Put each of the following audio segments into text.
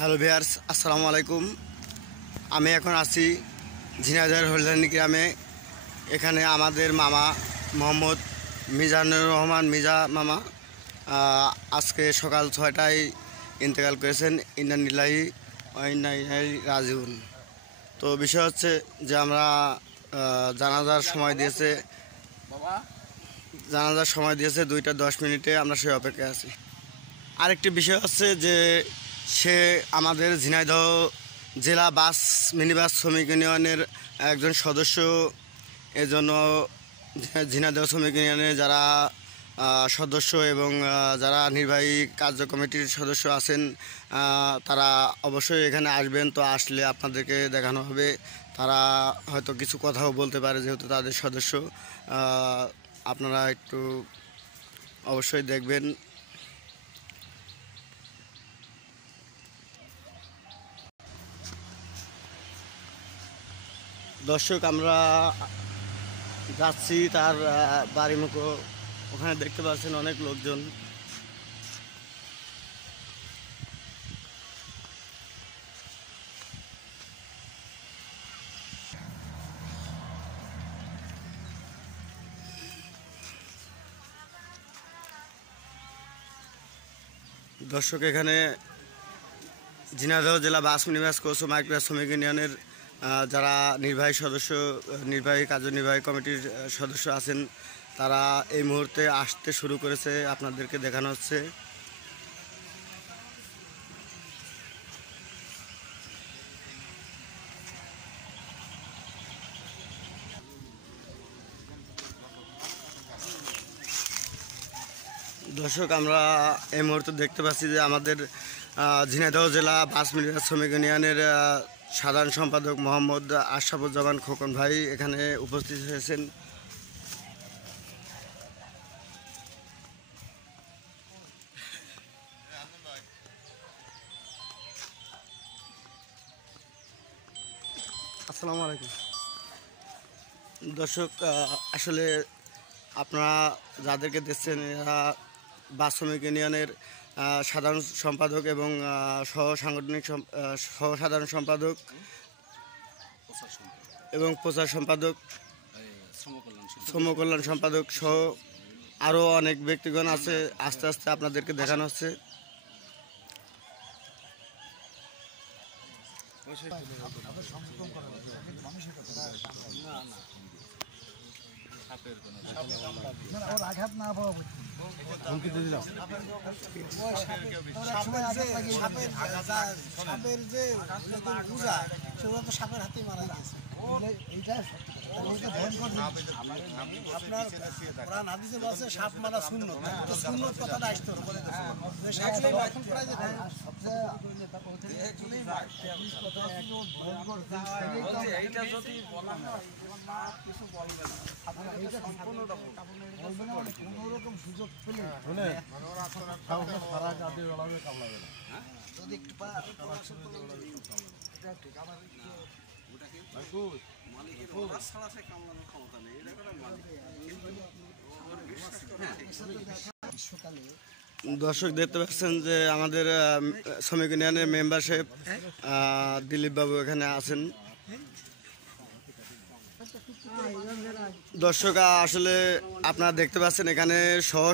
Hello viewers, আসসালামু আলাইকুম। আমি এখন আছি ঝিনাইদহের হলদানি গ্রামে। এখানে আমাদের মামা মোহাম্মদ মিজানুর রহমান মিজা মামা আজকে সকাল 6টায় ইন্তেকাল করেছেন। ইন্না লিল্লাহি ওয়া ইন্না ইলাইহি রাজিউন। তো বিষয় হচ্ছে যে আমরা জানাজার সময় দিয়েছে 2টা 10 মিনিটে, আমরা সেই অপেক্ষায় আছি। আরেকটি বিষয় হচ্ছে যে সে আমাদের ঝিনাইদহ জেলা মিনি বাস শ্রমিক ইউনিয়নের একজন সদস্য। এজন্য ঝিনাইদহ শ্রমিক ইউনিয়নের যারা সদস্য এবং যারা নির্বাহী কার্য কমিটির সদস্য আছেন তারা অবশ্যই এখানে আসবেন। তো আসলে আপনাদেরকে দেখানো হবে, তারা হয়তো কিছু কথাও বলতে পারে যেহেতু তাদের সদস্য। আপনারা একটু অবশ্যই দেখবেন। দর্শক, আমরা যাচ্ছি তার বাড়ি মুখো। ওখানে দেখতে পাচ্ছেন অনেক লোকজন। দর্শক, এখানে ঝিনাইদহ জেলা বাস মিনি বাস কোচ ও মাইক্রোবাস শ্রমিক ইউনিয়নের যারা নির্বাহী কার্যনির্বাহী কমিটির সদস্য আছেন তারা এই মুহূর্তে আসতে শুরু করেছে, আপনাদেরকে দেখানো হচ্ছে। দর্শক, আমরা এই মুহূর্তে দেখতে পাচ্ছি যে আমাদের ঝিনাইদহ জেলা বাস মিনি বাস শ্রমিক ইউনিয়নের সাধারণ সম্পাদক মোহাম্মদ আশরাফুজ্জামান খোকন ভাই এখানে উপস্থিত হয়েছেন। আসসালামু আলাইকুম। দর্শক, আসলে আপনারা যাদেরকে দেখছেন এরা বাস শ্রমিক ইউনিয়নের সাধারণ সম্পাদক এবং সহ সাধারণ সম্পাদক এবং প্রচার সম্পাদক, শ্রম কল্যাণ সম্পাদক সহ আরও অনেক ব্যক্তিগণ আছে। আস্তে আস্তে আপনাদেরকে দেখানো হচ্ছে। আঘাত না পাওয়া সাপের যে পূজা সেগুলো তো সাপের হাতেই মারা গেছে। এইটা আপনার কোরআন হাদিসে বলছে সাপ মারা সুন্নত, সুন্নত কথাটা আসতো কোনোরকম সুযোগ পেলে সারা জাতীয় কামলাবে না। যদি একটু দর্শক, দেখতে পাচ্ছেন যে আমাদের শ্রমিক ইউনিয়নের মেম্বারশিপ দিলীপ বাবু এখানে আছেন। দর্শক, আসলে আপনারা দেখতে পাচ্ছেন এখানে সহ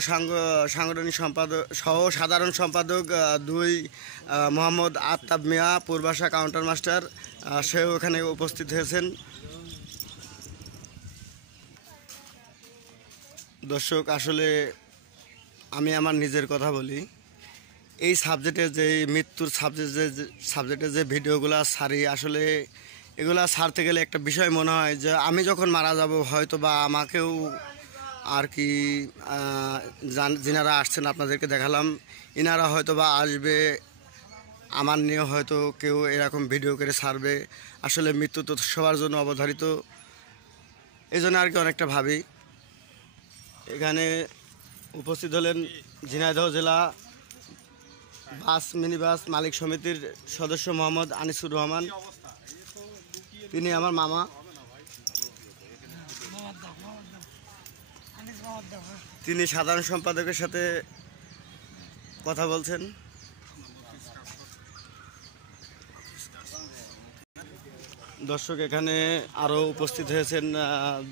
সাধারণ সম্পাদক 2 মোহাম্মদ আফতাব মিয়া পূর্বাশা কাউন্টার মাস্টার, সেও এখানে উপস্থিত হয়েছেন। দর্শক, আসলে আমি আমার নিজের কথা বলি, এই সাবজেক্টে যে মৃত্যুর সাবজেক্টে যে ভিডিওগুলো ছাড়ি, আসলে এগুলা ছাড়তে গেলে একটা বিষয় মনে হয় যে আমি যখন মারা যাব হয়তো বা আমাকেও আর কি যিনারা আসছেন আপনাদেরকে দেখালাম, ইনারা হয়তো বা আসবে, আমার নিয়ে হয়তো কেউ এরকম ভিডিও করে ছাড়বে। আসলে মৃত্যু তো সবার জন্য অবধারিত, এই জন্য আর কি অনেকটা ভাবি। এখানে উপস্থিত হলেন ঝিনাইদহ জেলা বাস মিনি বাস মালিক সমিতির সদস্য মোহাম্মদ আনিসুর রহমান, তিনি আমার মামা। তিনি সাধারণ সম্পাদকের সাথে কথা বলছেন। দর্শক এখানে আরও উপস্থিত হয়েছেন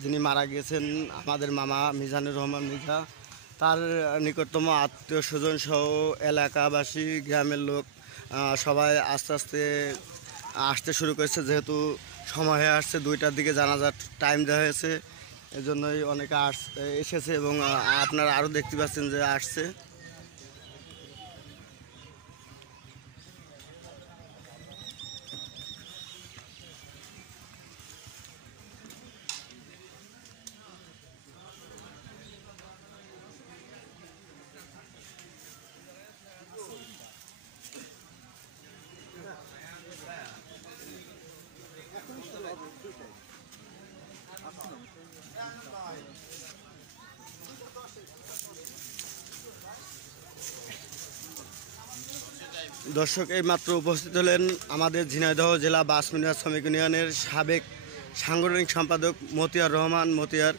যিনি মারা গিয়েছেন আমাদের মামা মিজানুর রহমান মিজা, তার নিকটতম আত্মীয় স্বজন সহ এলাকাবাসী গ্রামের লোক সবাই আস্তে আস্তে আসতে শুরু করেছে, যেহেতু সময় হয়ে আসছে 2টার দিকে জানাজার টাইম দেওয়া হয়েছে, এজন্যই অনেকে এসেছে এবং আপনারা আরও দেখতে পাচ্ছেন যে আসছে। দর্শক এইমাত্র উপস্থিত হলেন আমাদের ঝিনাইদহ জেলা বাস মিনার শ্রমিক ইউনিয়নের সাবেক সাংগঠনিক সম্পাদক মতিয়ার রহমান মতিয়ার।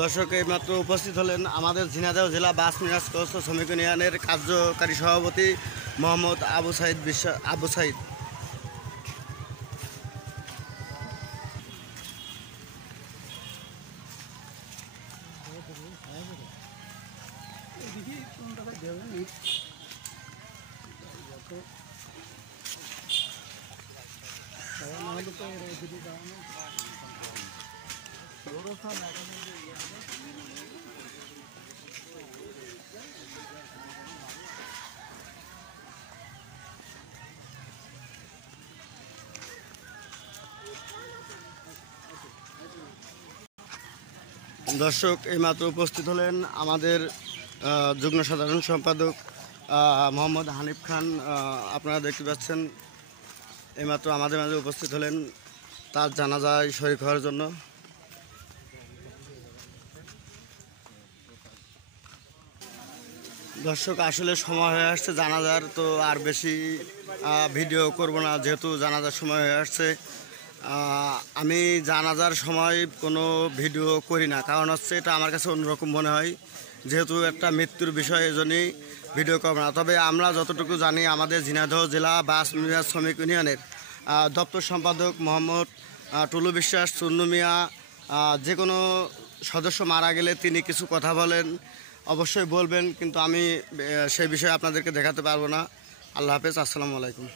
দর্শক এইমাত্র উপস্থিত হলেন আমাদের ঝিনাইদহ জেলা বাস মিনার শ্রমিক ইউনিয়নের কার্যকারী সভাপতি মোহাম্মদ আবু সাইদ। দর্শক এইমাত্র উপস্থিত হলেন আমাদের যুগ্ম সাধারণ সম্পাদক মোহাম্মদ হানিফ খান, আপনারা দেখতে পাচ্ছেন এইমাত্র আমাদের মাঝে উপস্থিত হলেন তার জানাজায় শরীক হওয়ার জন্য। দর্শক আসলে সময় হয়ে আসছে জানাজার, তো আর বেশি ভিডিও করব না, যেহেতু জানাজার সময় হয়ে আসছে। আমি জানাজার সময় কোনো ভিডিও করি না, কারণ হচ্ছে এটা আমার কাছে অন্যরকম মনে হয়, যেহেতু একটা মৃত্যুর বিষয়, এজন্যই ভিডিও করব না। তবে আমরা যতটুকু জানি আমাদের ঝিনাইদহ জেলা বাস মিনার শ্রমিক ইউনিয়নের দপ্তর সম্পাদক মোহাম্মদ টুলু বিশ্বাস চুন্নু মিয়া, যে কোনো সদস্য মারা গেলে তিনি কিছু কথা বলেন, অবশ্যই বলবেন, কিন্তু আমি সেই বিষয়ে আপনাদেরকে দেখাতে পারবো না। আল্লাহ হাফেজ, আসসালামু আলাইকুম।